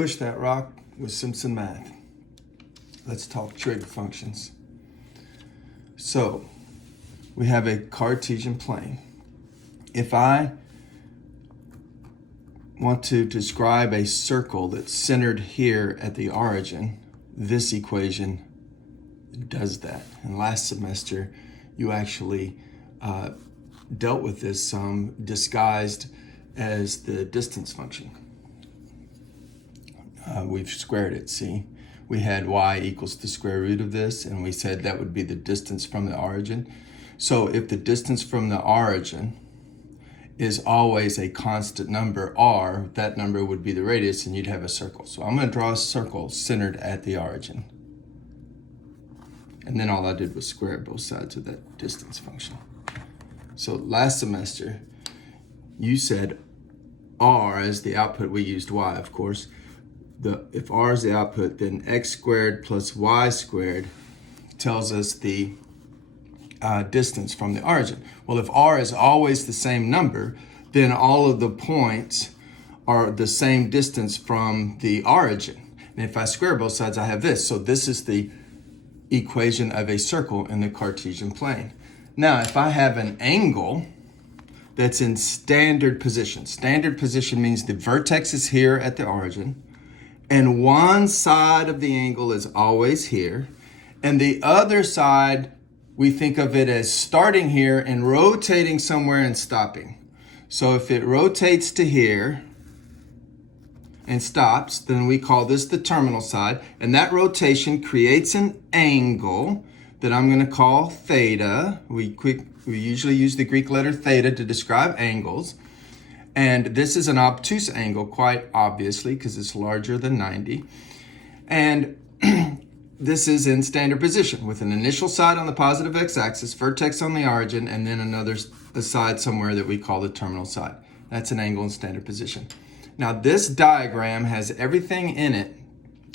push that rock with Simpson math. Let's talk trig functions. So we have a Cartesian plane. If I want to describe a circle that's centered here at the origin, this equation does that. And last semester, you actually dealt with this some disguised as the distance function. We've squared it, see? We had y equals the square root of this, and we said that would be the distance from the origin. So if the distance from the origin is always a constant number, r, that number would be the radius, and you'd have a circle. So I'm going to draw a circle centered at the origin. And then all I did was square both sides of that distance function. So last semester, you said r as the output. We used y, of course. If r is the output, then x squared plus y squared tells us the distance from the origin. Well, if r is always the same number, then all of the points are the same distance from the origin. And if I square both sides, I have this. So this is the equation of a circle in the Cartesian plane. Now, if I have an angle that's in standard position. Standard position means the vertex is here at the origin, and one side of the angle is always here, and the other side, we think of it as starting here and rotating somewhere and stopping. So if it rotates to here and stops, then we call this the terminal side, and that rotation creates an angle that I'm going to call theta. We usually use the Greek letter theta to describe angles. And this is an obtuse angle, quite obviously, because it's larger than 90. And this is in standard position with an initial side on the positive x-axis, vertex on the origin, and then a side somewhere that we call the terminal side. That's an angle in standard position. Now this diagram has everything in it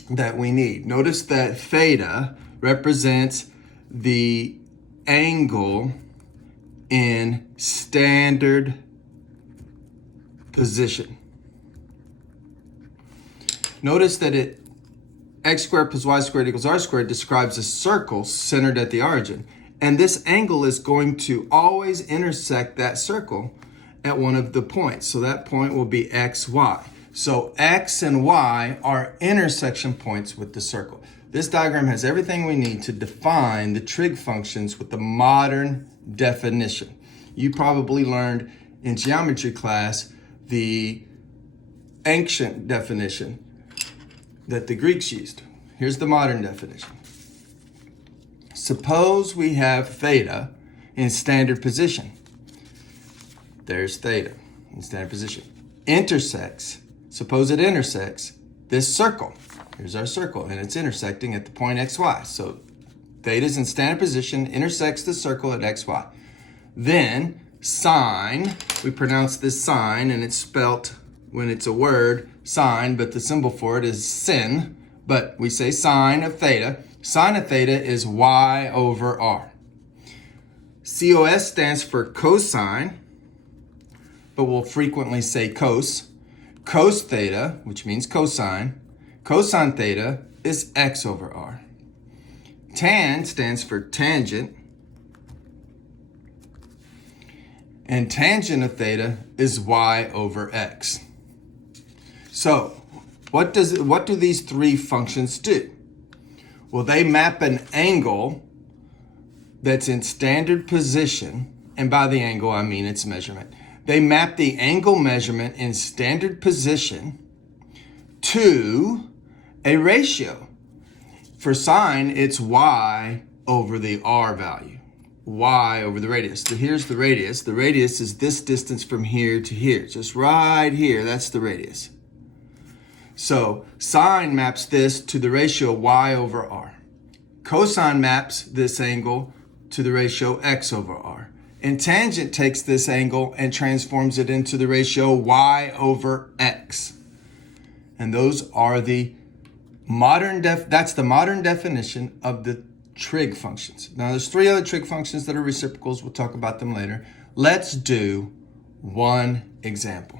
that we need. Notice that theta represents the angle in standard position. Notice that x squared plus y squared equals r squared describes a circle centered at the origin. And this angle is going to always intersect that circle at one of the points. So that point will be x, y. So x and y are intersection points with the circle. This diagram has everything we need to define the trig functions with the modern definition. You probably learned in geometry class the ancient definition that the Greeks used. Here's the modern definition. Suppose we have theta in standard position. There's theta in standard position. Suppose it intersects this circle. Here's our circle, and it's intersecting at the point xy. So theta's in standard position, intersects the circle at xy. Then sine, we pronounce this sine, and it's spelt, when it's a word, sine, but the symbol for it is sin, but we say sine of theta. Sine of theta is y over r. COS stands for cosine, but we'll frequently say cos. Cos theta, which means cosine. Cosine theta is x over r. Tan stands for tangent, and tangent of theta is y over x. So, what do these three functions do? Well, they map an angle that's in standard position, and by the angle I mean its measurement. They map the angle measurement in standard position to a ratio. For sine, it's y over the r value. Y over the radius. So here's the radius. The radius is this distance from here to here. Just right here, that's the radius. So sine maps this to the ratio y over r. Cosine maps this angle to the ratio x over r. And tangent takes this angle and transforms it into the ratio y over x. And those are the that's the modern definition of the trig functions. Now there's three other trig functions that are reciprocals. We'll talk about them later. Let's do one example.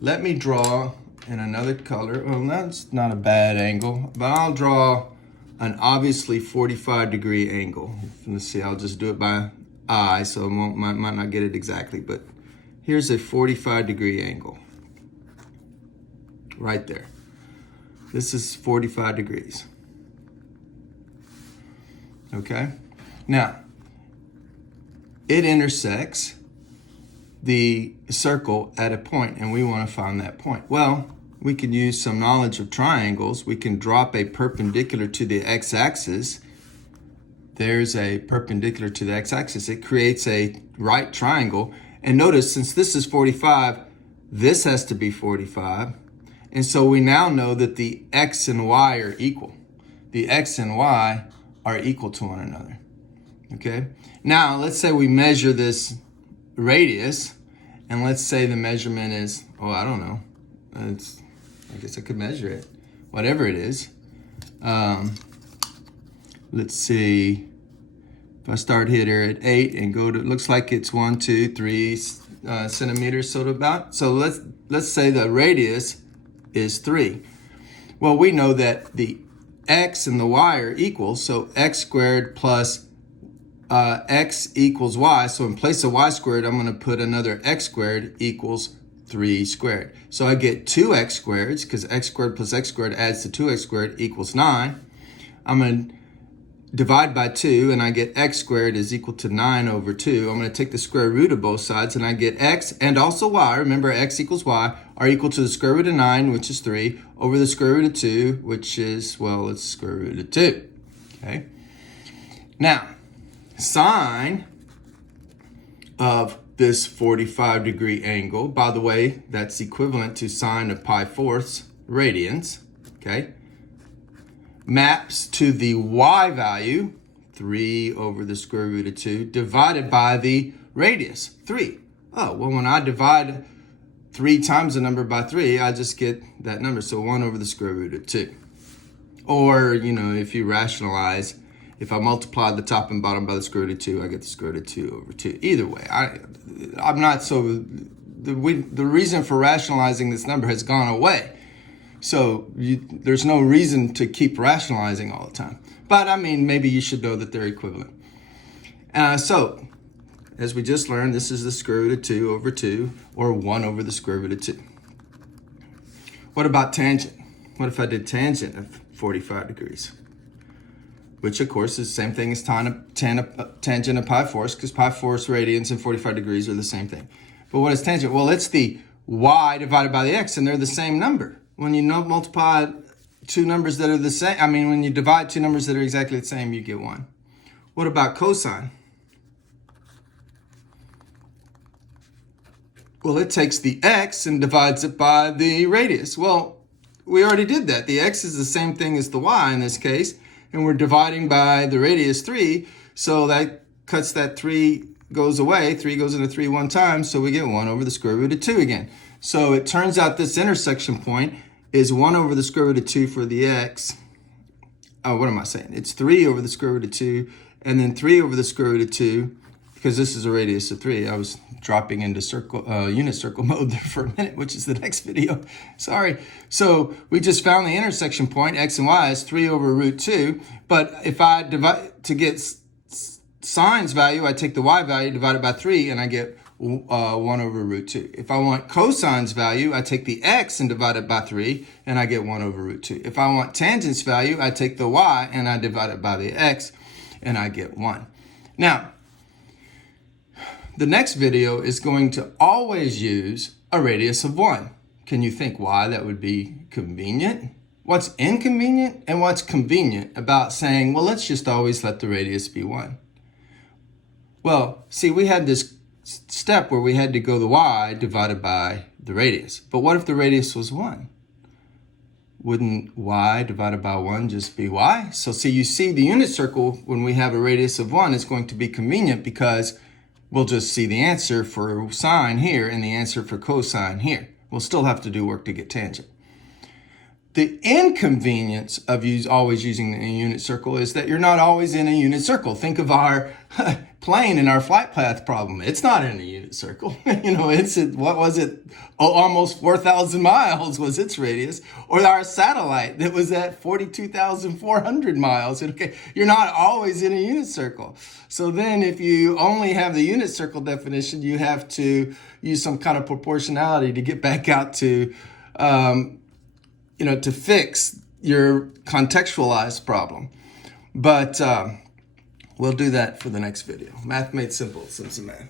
Let me draw in another color. Well, that's not a bad angle, but I'll draw an obviously 45-degree angle. Let's see, I'll just do it by eye, so I might not get it exactly, but here's a 45-degree angle right there. This is 45 degrees. Okay? Now, it intersects the circle at a point, and we want to find that point. Well, we can use some knowledge of triangles. We can drop a perpendicular to the x-axis. There's a perpendicular to the x-axis. It creates a right triangle. And notice, since this is 45, this has to be 45. And so we now know that the x and y are equal. The x and y are equal to one another. Okay? Now, let's say we measure this radius, and let's say the measurement is, oh, I don't know. I guess I could measure it. Whatever it is. Let's see. If I start here at 8 and go to, it looks like it's 1, 2, 3 centimeters, so let's say the radius is 3. Well, we know that the x and the y are equal, so x squared plus x equals y. So in place of y squared, I'm going to put another x squared equals 3 squared. So I get 2x squareds, because x squared plus x squared adds to 2x squared equals 9. I'm going to divide by 2, and I get x squared is equal to 9 over 2. I'm going to take the square root of both sides, and I get x and also y. Remember, x equals y are equal to the square root of 9, which is 3, over the square root of 2, which is, well, it's square root of 2. Okay? Now, sine of this 45-degree angle, by the way, that's equivalent to sine of pi fourths radians, okay, maps to the y value, 3 over the square root of 2, divided by the radius, 3. Oh, well, when I divide 3 times the number by 3, I just get that number, so 1 over the square root of 2. Or, you know, if you rationalize, if I multiply the top and bottom by the square root of 2, I get the square root of 2 over 2. Either way, I'm not so... The reason for rationalizing this number has gone away. So there's no reason to keep rationalizing all the time. But, I mean, maybe you should know that they're equivalent. So, as we just learned, this is the square root of 2 over 2, or 1 over the square root of 2. What about tangent? What if I did tangent of 45 degrees? Which, of course, is the same thing as tangent of pi fourths, because pi fourths radians and 45 degrees are the same thing. But what is tangent? Well, it's the y divided by the x, and they're the same number. When you multiply two numbers that are the same, when you divide two numbers that are exactly the same, you get 1. What about cosine? Well, it takes the x and divides it by the radius. Well, we already did that. The x is the same thing as the y in this case, and we're dividing by the radius 3, so that cuts that 3 goes away. 3 goes into 3 one time, so we get 1 over the square root of 2 again. So it turns out this intersection point is 1 over the square root of 2 for the x. Oh, what am I saying? It's 3 over the square root of 2, and then 3 over the square root of 2, because this is a radius of 3. I was dropping into unit circle mode there for a minute, which is the next video. Sorry. So we just found the intersection point, x and y, is 3 over root 2. But if I divide to get sine's value, I take the y value divided by 3, and I get 1 over root 2. If I want cosine's value, I take the x and divide it by 3, and I get 1 over root 2. If I want tangent's value, I take the y and I divide it by the x, and I get 1. Now, the next video is going to always use a radius of 1. Can you think why that would be convenient? What's inconvenient and what's convenient about saying, well, let's just always let the radius be 1? Well, see, we had this step where we had to go the y divided by the radius. But what if the radius was 1? Wouldn't y divided by 1 just be y? So see, you see the unit circle, when we have a radius of 1, is going to be convenient because we'll just see the answer for sine here and the answer for cosine here. We'll still have to do work to get tangent. The inconvenience of always using a unit circle is that you're not always in a unit circle. Think of our plane in our flight path problem, it's not in a unit circle. What was it? Oh, almost 4,000 miles was its radius. Or our satellite that was at 42,400 miles. Okay, you're not always in a unit circle. So then if you only have the unit circle definition, you have to use some kind of proportionality to get back out to, to fix your contextualized problem. But we'll do that for the next video. Math Made Simple, Simpson Man.